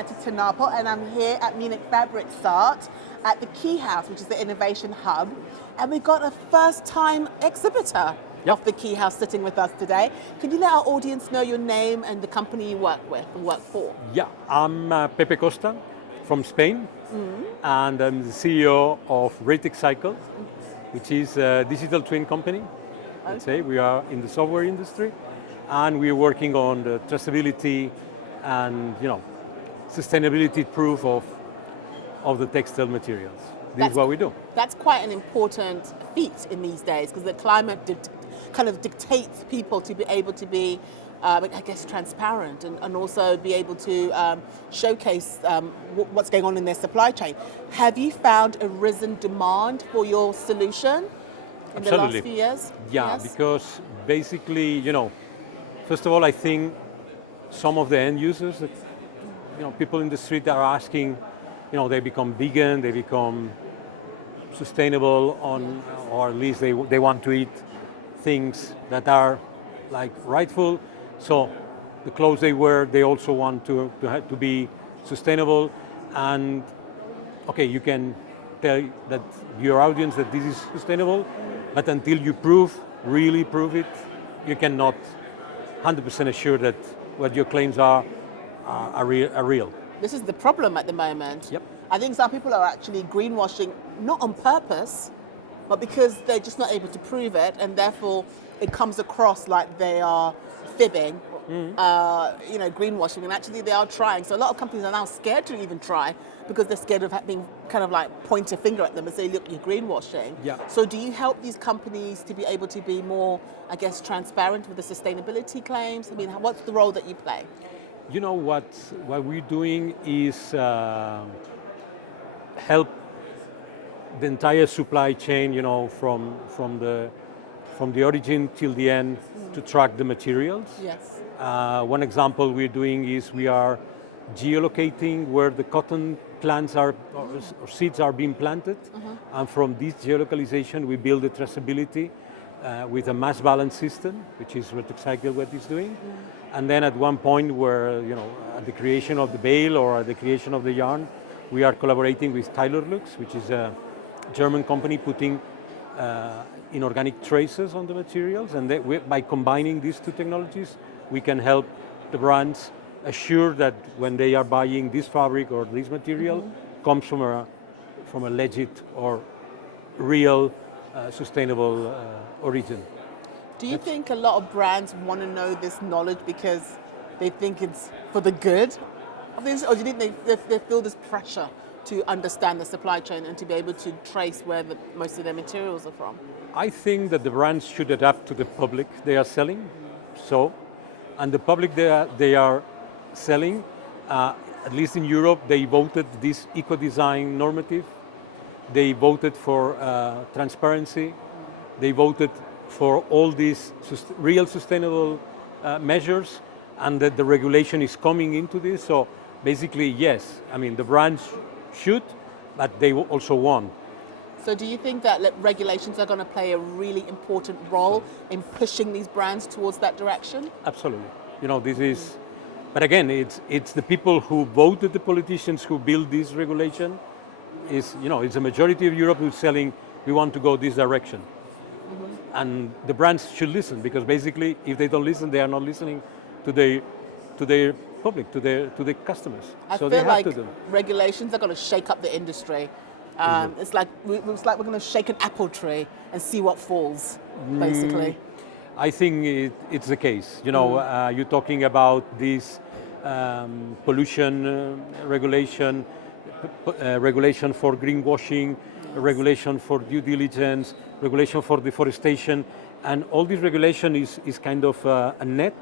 Janetta Tinapel, and I'm here at Munich Fabric Start at the Key House, which is the innovation hub. And we've got a first-time exhibitor of the Key House sitting with us today. Can you let our audience know your name and the company you work with and work for? Yeah, I'm Pepe Costa from Spain, and I'm the CEO of Retexcycle, which is a digital twin company. Let's say we are in the software industry, and we're working on the traceability and sustainability proof of the textile materials. This is what we do. That's quite an important feat in these days, because the climate kind of dictates people to be able to be, I guess, transparent and also be able to showcase what's going on in their supply chain. Have you found a risen demand for your solution in the last few years? Yeah, yes? Because basically, first of all, I think some of the end users, people in the street are asking, they become vegan, they become sustainable or at least they want to eat things that are like rightful. So the clothes they wear, they also want to be sustainable. And okay, you can tell that your audience that this is sustainable, but until you really prove it, you cannot 100% assure that what your claims are real. This is the problem at the moment. Yep. I think some people are actually greenwashing, not on purpose, but because they're just not able to prove it, and therefore it comes across like they are fibbing, greenwashing, and actually they are trying. So a lot of companies are now scared to even try because they're scared of being kind of like point a finger at them and say, look, you're greenwashing. Yeah. So do you help these companies to be able to be more, I guess, transparent with the sustainability claims? I mean, what's the role that you play? What we're doing is help the entire supply chain, from the origin till the end, to track the materials. Yes. One example we're doing is we are geolocating where the cotton plants or seeds are being planted, and from this geolocalization we build the traceability with a mass balance system, which is Retexcycle what is doing. And then at one point where, at the creation of the bale or at the creation of the yarn, we are collaborating with Lux, which is a German company putting inorganic traces on the materials. And by combining these two technologies, we can help the brands assure that when they are buying this fabric or this material comes from a legit or real sustainable origin. Do you think a lot of brands want to know this knowledge because they think it's for the good of this, or do you think they feel this pressure to understand the supply chain and to be able to trace where most of their materials are from? I think that the brands should adapt to the public they are selling. And the public they are selling, at least in Europe, they voted this eco-design normative. They voted for transparency. They voted for all these real sustainable measures, and that the regulation is coming into this. So basically, yes, the brands should, but they also want. So do you think that regulations are going to play a really important role in pushing these brands towards that direction? Absolutely. But again, it's the people who voted, the politicians who build this regulation. It's a majority of Europe who's selling, we want to go this direction. And the brands should listen, because basically if they don't listen, they are not listening to their public, to the customers. I so feel they have like to do. regulations are going to shake up the industry. It's like we're going to shake an apple tree and see what falls, basically. I think it's the case. You're talking about this pollution regulation, regulation for greenwashing, regulation for due diligence, regulation for deforestation, and all this regulation is kind of a net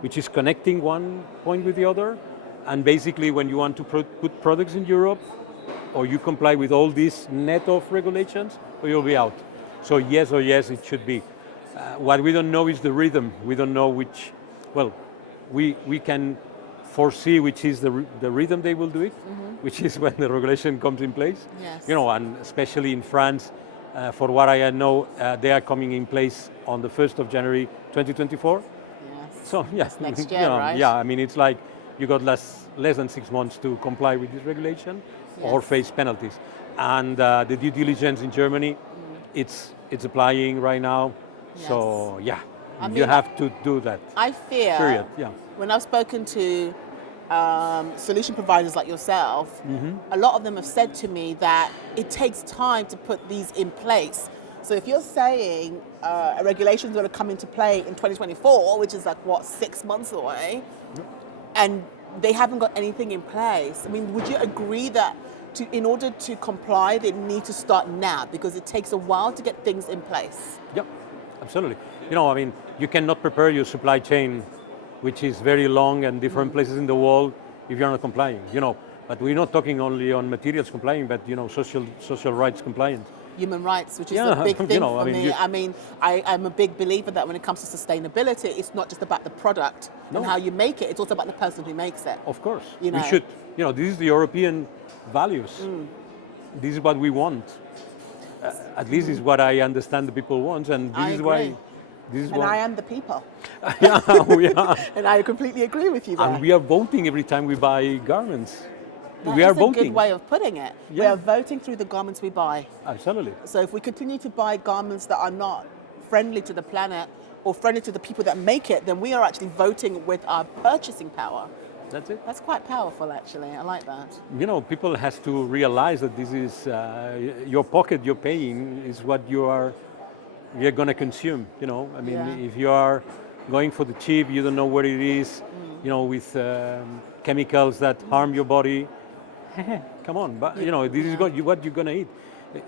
which is connecting one point with the other. And basically when you want to put products in Europe, or you comply with all this net of regulations, or you'll be out. So yes, it should be. What we don't know is the rhythm. We don't know which, we can foresee which is the rhythm they will do it, which is when the regulation comes in place. Yes. And especially in France, for what I know, they are coming in place on the 1st of January 2024. Yes. So yes, next year, right? Yeah, it's like you got less than 6 months to comply with this regulation or Yes. face penalties. And the due diligence in Germany, it's applying right now. So yeah, I you mean, have to do that. I fear, Period. Yeah. when I've spoken to solution providers like yourself, a lot of them have said to me that it takes time to put these in place. So if you're saying a regulation's going to come into play in 2024, which is like, what, 6 months away, and they haven't got anything in place, I mean, would you agree that in order to comply, they need to start now because it takes a while to get things in place? Yep, absolutely. You know, I mean, you cannot prepare your supply chain, which is very long and different places in the world, if you're not complying. You know, but we're not talking only on materials complying, but you know, social rights compliance. Human rights, which is Yeah, a big thing I for mean, me. I'm a big believer that when it comes to sustainability, it's not just about the product and how you make it, it's also about the person who makes it. Of course, You know. we should. You know, this is the European values. This is what we want. At least is what I understand the people want, and this I is agree. why. This is And why. I am the people. Yeah, we are. And I completely agree with you there. And we are voting every time we buy garments. That we are is a voting. good way of putting it. We Yeah. are voting through the garments we buy. Absolutely. So if we continue to buy garments that are not friendly to the planet or friendly to the people that make it, then we are actually voting with our purchasing power. That's it. That's quite powerful, actually. I like that. You know, people has to realize that this is your pocket. You're paying is what you're going to consume. You know, I mean, Yeah. if you are going for the cheap, you don't know where it is. You know, with chemicals that harm your body. Come on, but you know, this is what you're going to eat.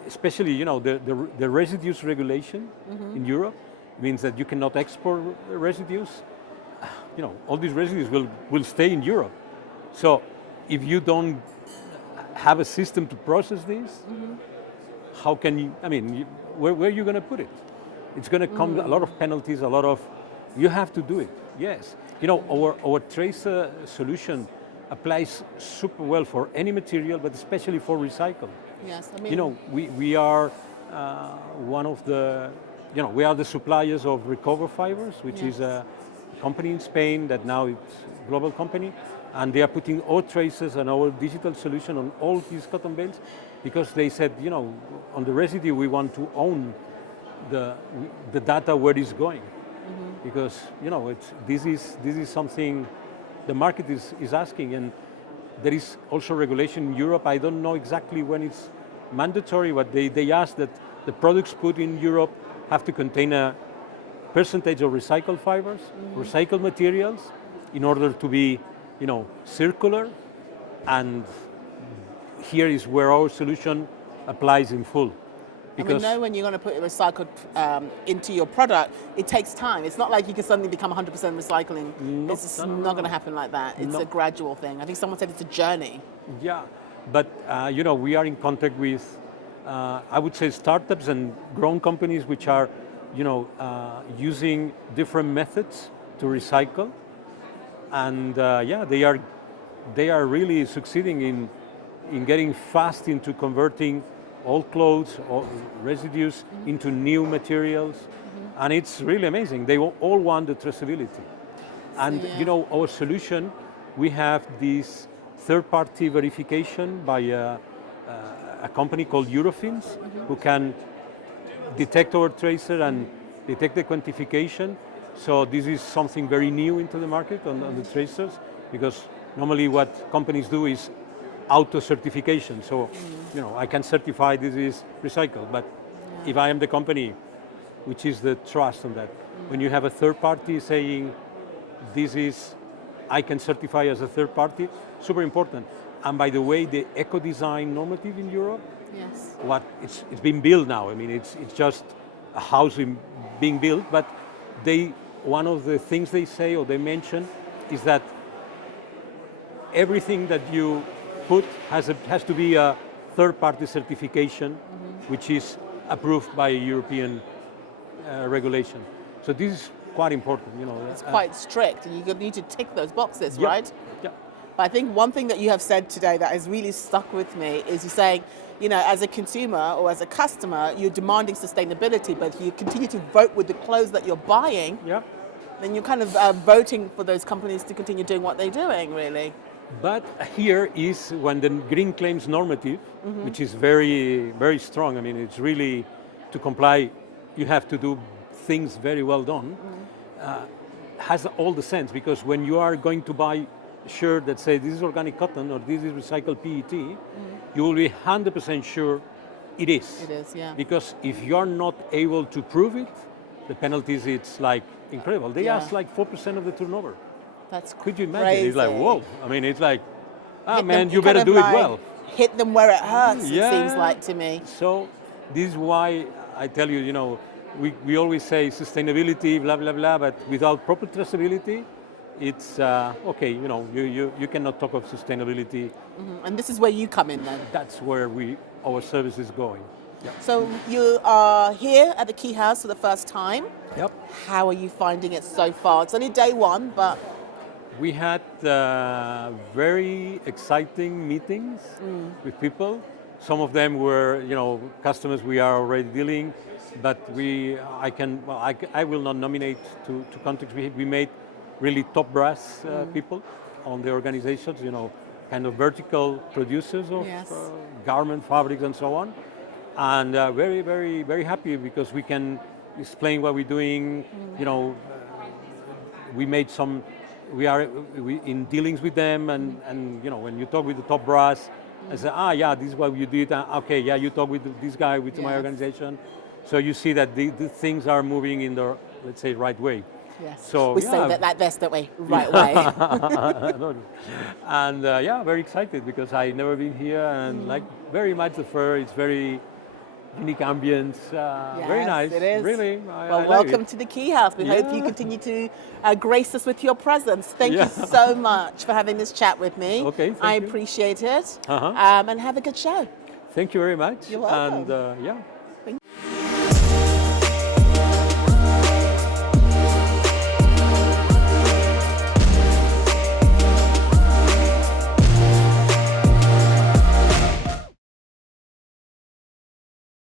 Especially, you know, the residues regulation in Europe means that you cannot export residues. You know, all these residues will stay in Europe. So if you don't have a system to process this, how can you, I mean, where are you going to put it? It's going to come a lot of penalties, a lot of, you have to do it, yes. You know, our tracer solution applies super well for any material, but especially for recycle. Yes, I mean, You know, we are one of the, you know, we are the suppliers of Recover Fibers, which is a company in Spain that now it's a global company, and they are putting our tracers and our digital solution on all these cotton bales because they said, you know, on the residue we want to own the data where it's going, because you know this is something the market is asking, and there is also regulation in Europe. I don't know exactly when it's mandatory, but they ask that the products put in Europe have to contain a percentage of recycled fibers, recycled materials, in order to be, you know, circular. And here is where our solution applies in full. and we know when you're going to put recycled into your product, it takes time. It's not like you can suddenly become 100% recycling. No, It's no, not going to happen like that. It's No. a gradual thing. I think someone said it's a journey. Yeah, but you know, we are in contact with, I would say, startups and grown companies which are, you know, using different methods to recycle, and yeah, they are really succeeding in getting fast into converting old clothes or residues into new materials, and it's really amazing. They all want the traceability, and yeah. you know, our solution, we have this third-party verification by a company called Eurofins, who can detect our tracer and detect the quantification. So this is something very new into the market on the tracers, because normally what companies do is auto-certification. So, you know, I can certify this is recycled, but if I am the company, which is the trust on that, when you have a third party saying this is, I can certify as a third party, super important. And by the way, the eco-design normative in Europe, Yes. it's been built now. I mean, it's just a house being built, but one of the things they say or they mention is that everything that you put has to be a third-party certification, which is approved by European regulation. So this is quite important, you know. It's quite strict, and you need to tick those boxes, yeah, right? Yeah. But I think one thing that you have said today that has really stuck with me is you're saying, you know, as a consumer or as a customer, you're demanding sustainability, but if you continue to vote with the clothes that you're buying, Yeah. then you're kind of voting for those companies to continue doing what they're doing, really. But here is when the green claims normative, which is very, very strong. I mean, it's really to comply, you have to do things very well done. Has all the sense, because when you are going to buy a shirt that says this is organic cotton or this is recycled PET, you will be 100% sure it is. It is, yeah. Because if you're not able to prove it, the penalties, it's like incredible. They ask like 4% of the turnover. That's Could you imagine? crazy. It's like, whoa. I mean, it's like, Hit man, them- you better kind of do it like well. Hit them where it hurts, Yeah. it seems like to me. So this is why I tell you, we always say sustainability, blah, blah, blah, but without proper traceability, it's, okay, you cannot talk of sustainability. And this is where you come in then. That's where our service is going. So you are here at the Key House for the first time. Yep. How are you finding it so far? It's only day one, but We had very exciting meetings with people. Some of them were, customers we are already dealing, but I will not nominate to contacts. We made really top brass people on the organizations, kind of vertical producers of Yes. garment fabrics and so on. And very, very, very happy because we can explain what we're doing. We made some. We are in dealings with them, and when you talk with the top brass, I say, yeah, this is what you did. Okay, yeah, you talk with this guy with my Yes. organization, so you see that the things are moving in the, let's say, right way. yes. So We say that like this, don't we? Right way. And very excited because I never been here, and like very much the fur. It's very unique ambience. Very Yes, nice. it is. Really. Well, I like welcome it. to the Key House. We hope you Yeah. continue to grace us with your presence. Thank Yeah. you so much for having this chat with me. Okay, thank I you. appreciate it. Uh-huh. And have a good show. Thank you very much. You're welcome. And yeah.